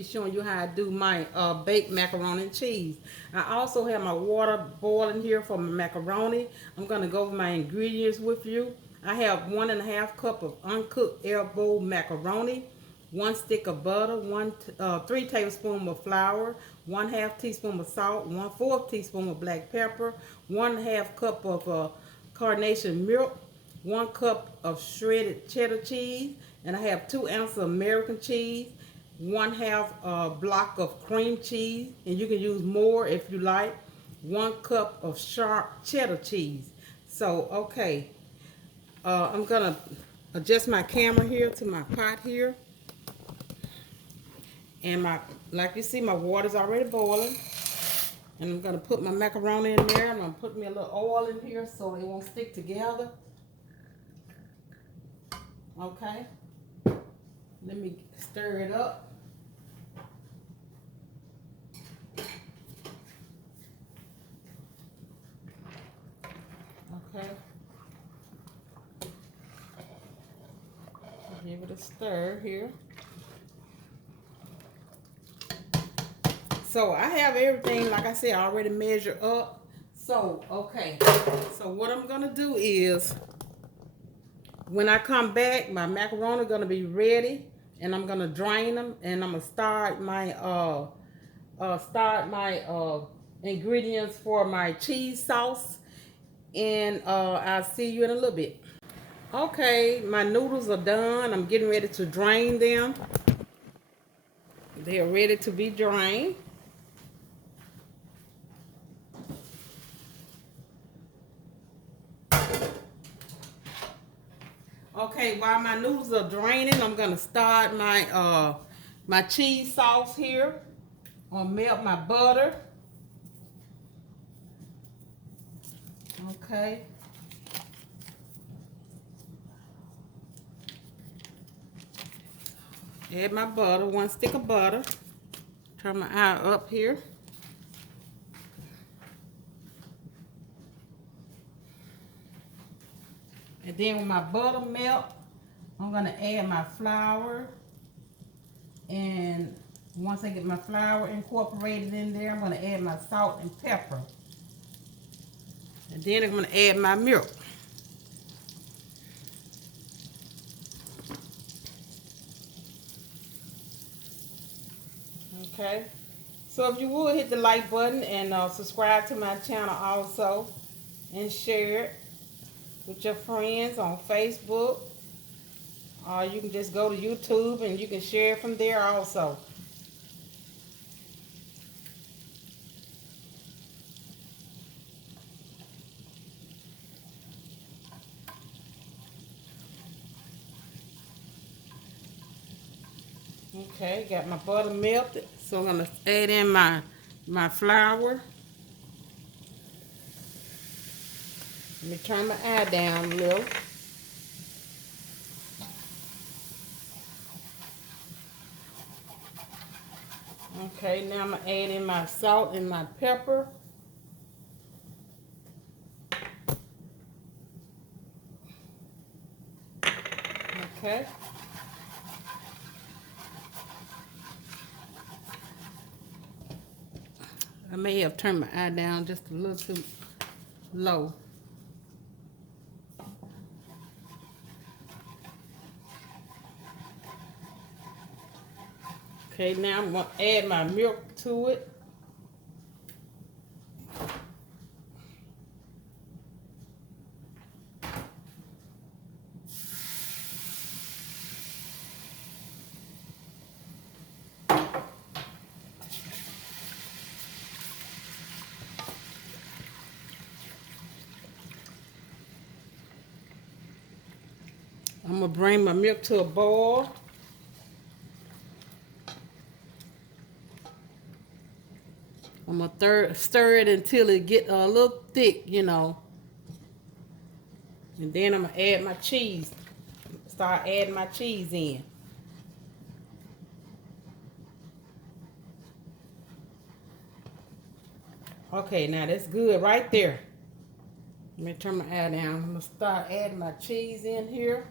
be showing you how I do my baked macaroni and cheese. I also have my water boiling here for my macaroni. I'm going to go over my ingredients with you. I have 1.5 cup of uncooked elbow macaroni, 1 stick of butter, 3 tablespoons of flour, 1/2 teaspoon of salt, 1/4 teaspoon of black pepper, 1/2 cup of carnation milk, 1 cup of shredded cheddar cheese, and I have 2 ounces of American cheese, 1/2 block of cream cheese, and you can use more if you like, 1 cup of sharp cheddar cheese. So, okay, I'm gonna adjust my camera here to my pot here, and like you see, my water's already boiling, and I'm gonna put my macaroni in there. I'm gonna put me a little oil in here so it won't stick together. Okay, let me stir it up. Okay, give it a stir here. So I have everything, like I said, already measured up. So, okay, so what I'm gonna do is, when I come back, my macaroni gonna be ready, and I'm gonna drain them, and I'm gonna start my ingredients for my cheese sauce, and I'll see you in a little bit. Okay, my noodles are done. I'm getting ready to drain them. They're ready to be drained. Okay, while my noodles are draining, I'm gonna start my cheese sauce here. I'm gonna melt my butter. Okay. Add my butter, 1 stick of butter. Turn my eye up here. And then when my butter melt, I'm gonna add my flour. And once I get my flour incorporated in there, I'm gonna add my salt and pepper. And then I'm gonna add my milk. Okay, so if you would hit the like button and subscribe to my channel also, and share it with your friends on Facebook, or you can just go to YouTube and you can share it from there also. Okay, got my butter melted, so I'm gonna add in my flour. Let me turn my eye down a little. Okay, now I'm gonna add in my salt and my pepper. Okay. I may have turned my eye down just a little too low. Okay, now I'm going to add my milk to it. I'm going to bring my milk to a boil. I'm going to stir it until it get a little thick, you know. And then I'm going to add my cheese. Start adding my cheese in. Okay, now that's good right there. Let me turn my eye down. I'm going to start adding my cheese in here.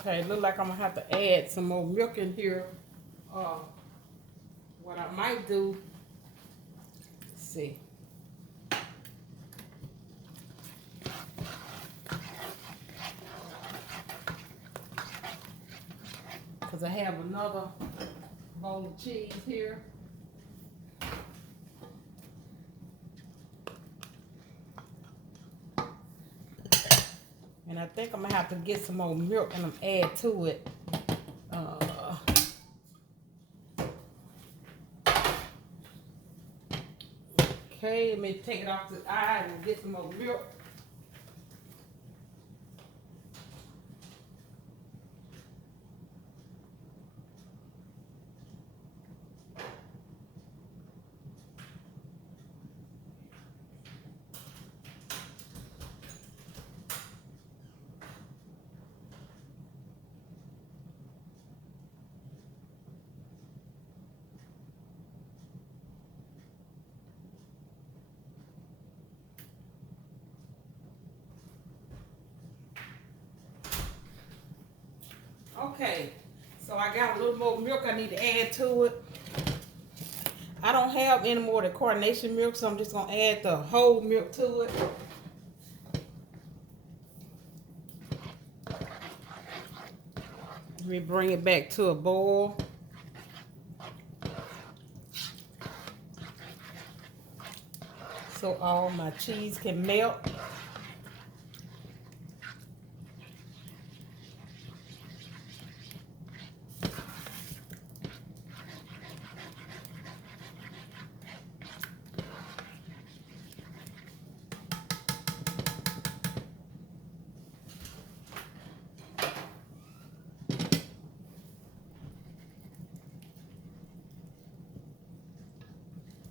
Okay, look like I'm gonna have to add some more milk in here. What I might do, let's see. Because I have another bowl of cheese here. And I think I'm gonna have to get some more milk and add to it. Okay, let me take it off the eye and get some more milk. Okay, so I got a little more milk I need to add to it. I don't have any more of the carnation milk, so I'm just gonna add the whole milk to it. Let me bring it back to a boil. So all my cheese can melt.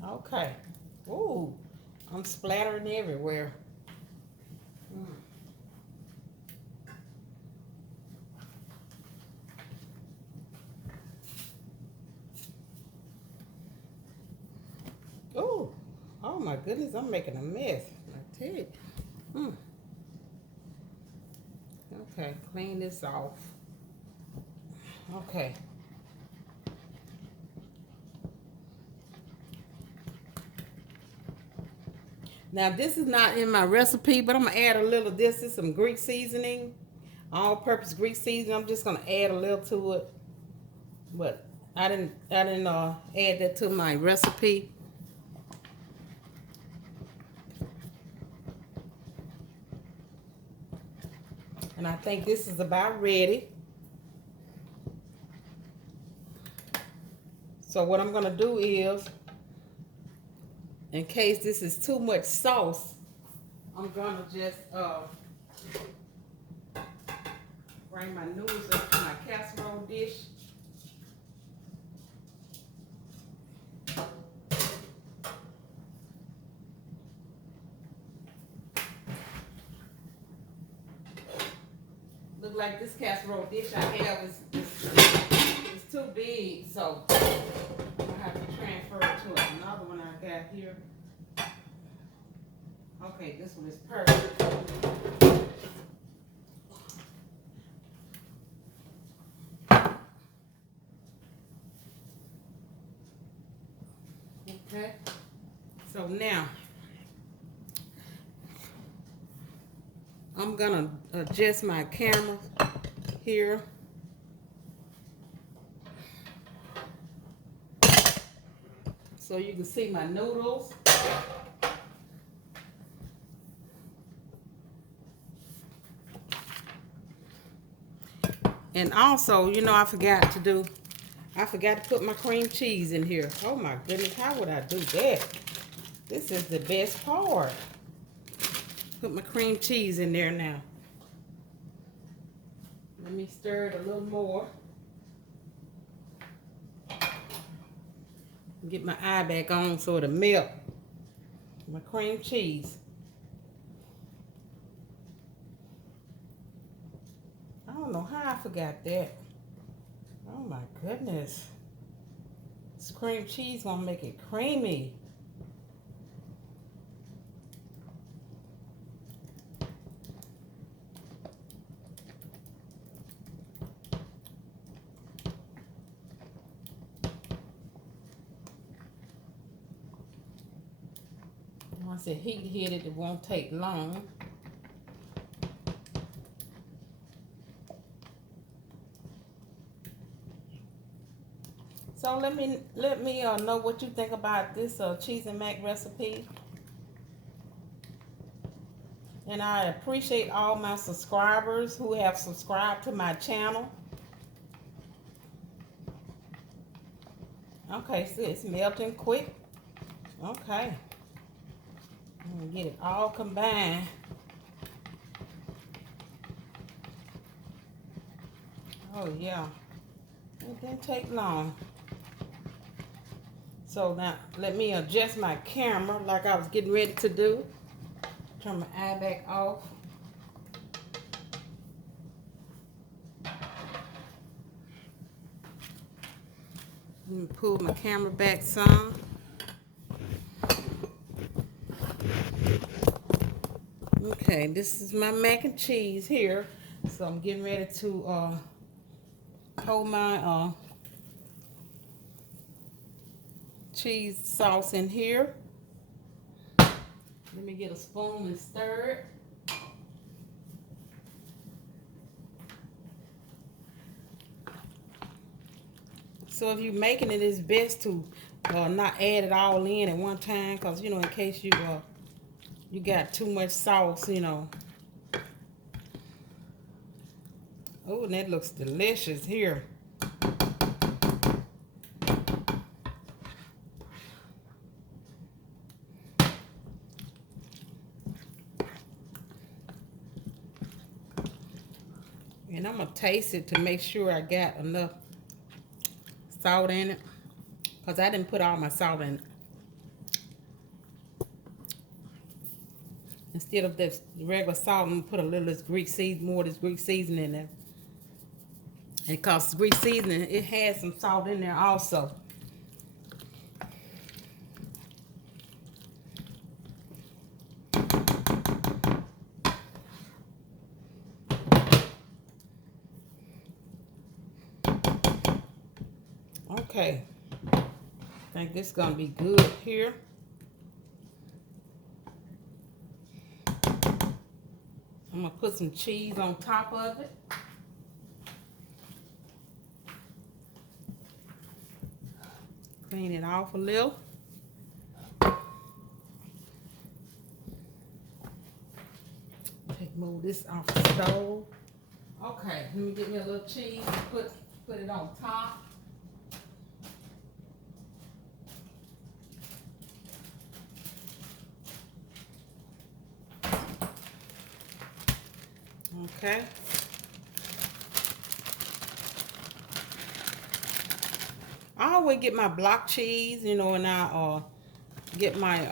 Okay. Ooh, I'm splattering everywhere. Ooh, oh my goodness, I'm making a mess. I tell you. Okay, clean this off. Okay. Now this is not in my recipe, but I'm gonna add a little of this. This is some Greek seasoning, all-purpose Greek seasoning. I'm just gonna add a little to it, but I didn't add that to my recipe. And I think this is about ready. So what I'm gonna do is, in case this is too much sauce, I'm gonna just bring my noodles up to my casserole dish. Look like this casserole dish I have is too big, so I have to transfer it to another one I got here. Okay, this one is perfect. Okay, so now I'm gonna adjust my camera here. So you can see my noodles. And also, you know, I forgot to put my cream cheese in here. Oh my goodness, how would I do that? This is the best part. Put my cream cheese in there now. Let me stir it a little more. Get my eye back on so it'll melt. My cream cheese. I don't know how I forgot that. Oh my goodness. This cream cheese gonna make it creamy. I said heat hit it won't take long. So let me know what you think about this cheese and mac recipe. And I appreciate all my subscribers who have subscribed to my channel. Okay, so it's melting quick. Okay. I'm gonna get it all combined. Oh yeah. It didn't take long. So now let me adjust my camera like I was getting ready to do. Turn my eye back off. Let me pull my camera back some. Okay, this is my mac and cheese here. So I'm getting ready to hold my cheese sauce in here. Let me get a spoon and stir it. So if you're making it, it's best to not add it all in at one time, because you know, in case you got too much sauce, you know. Oh, and that looks delicious here. And I'm gonna taste it to make sure I got enough salt in it, because I didn't put all my salt in it. Instead of this regular salt, I'm gonna put a little of this Greek seasoning in there. And because Greek seasoning, it has some salt in there also. Okay, I think this is gonna be good here. I'm gonna put some cheese on top of it. Clean it off a little. Move this off the stove. Okay, let me get me a little cheese and put it on top. Okay. I always get my block cheese, you know, and I get my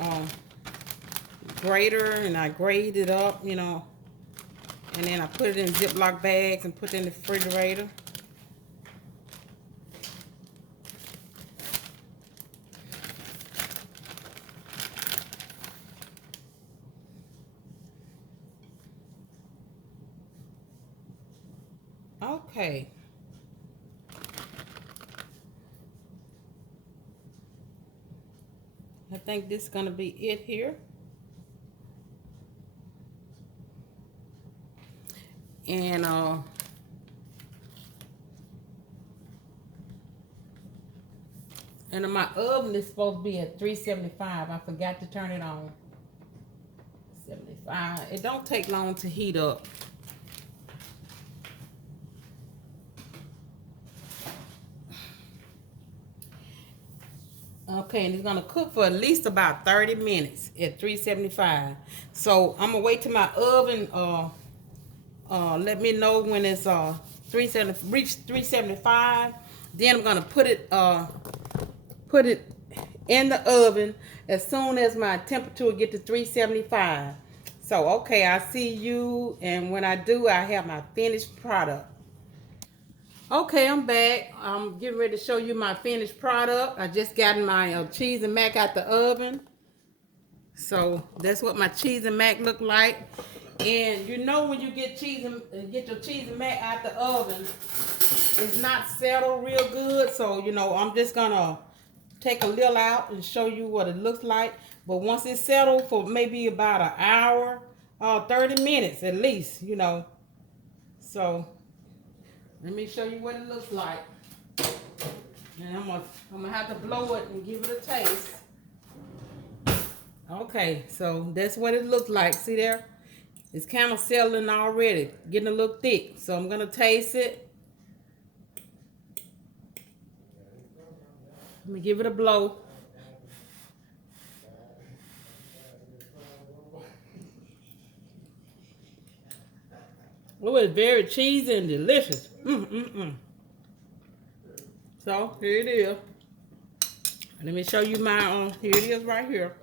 grater and I grate it up, you know, and then I put it in Ziploc bags and put it in the refrigerator. Okay. I think this is gonna be it here. And my oven is supposed to be at 375. I forgot to turn it on. 75. It don't take long to heat up. Okay, and it's gonna cook for at least about 30 minutes at 375. So I'm gonna wait till my oven let me know when it's reach 375. Then I'm gonna put it in the oven as soon as my temperature get to 375. So okay, I see you, and when I do, I have my finished product. Okay, I'm back. I'm getting ready to show you my finished product. I just got my cheese and mac out the oven. So that's what my cheese and mac look like. And you know, when you get your cheese and mac out the oven, it's not settled real good. So you know, I'm just gonna take a little out and show you what it looks like. But once it's settled for maybe about an hour, 30 minutes at least, you know. So let me show you what it looks like. And I'm gonna have to blow it and give it a taste. Okay, so that's what it looks like. See there? It's kind of settling already, getting a little thick. So I'm gonna taste it. Let me give it a blow. Oh, it's very cheesy and delicious. So here it is. Let me show you my here it is right here.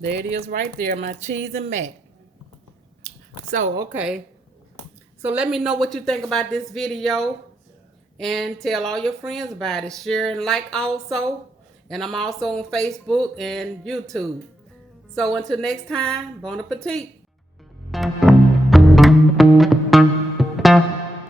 There it is right there, my cheese and mac. So, okay. So let me know what you think about this video. And tell all your friends about it. Share and like also. And I'm also on Facebook and YouTube. So until next time, bon appetit.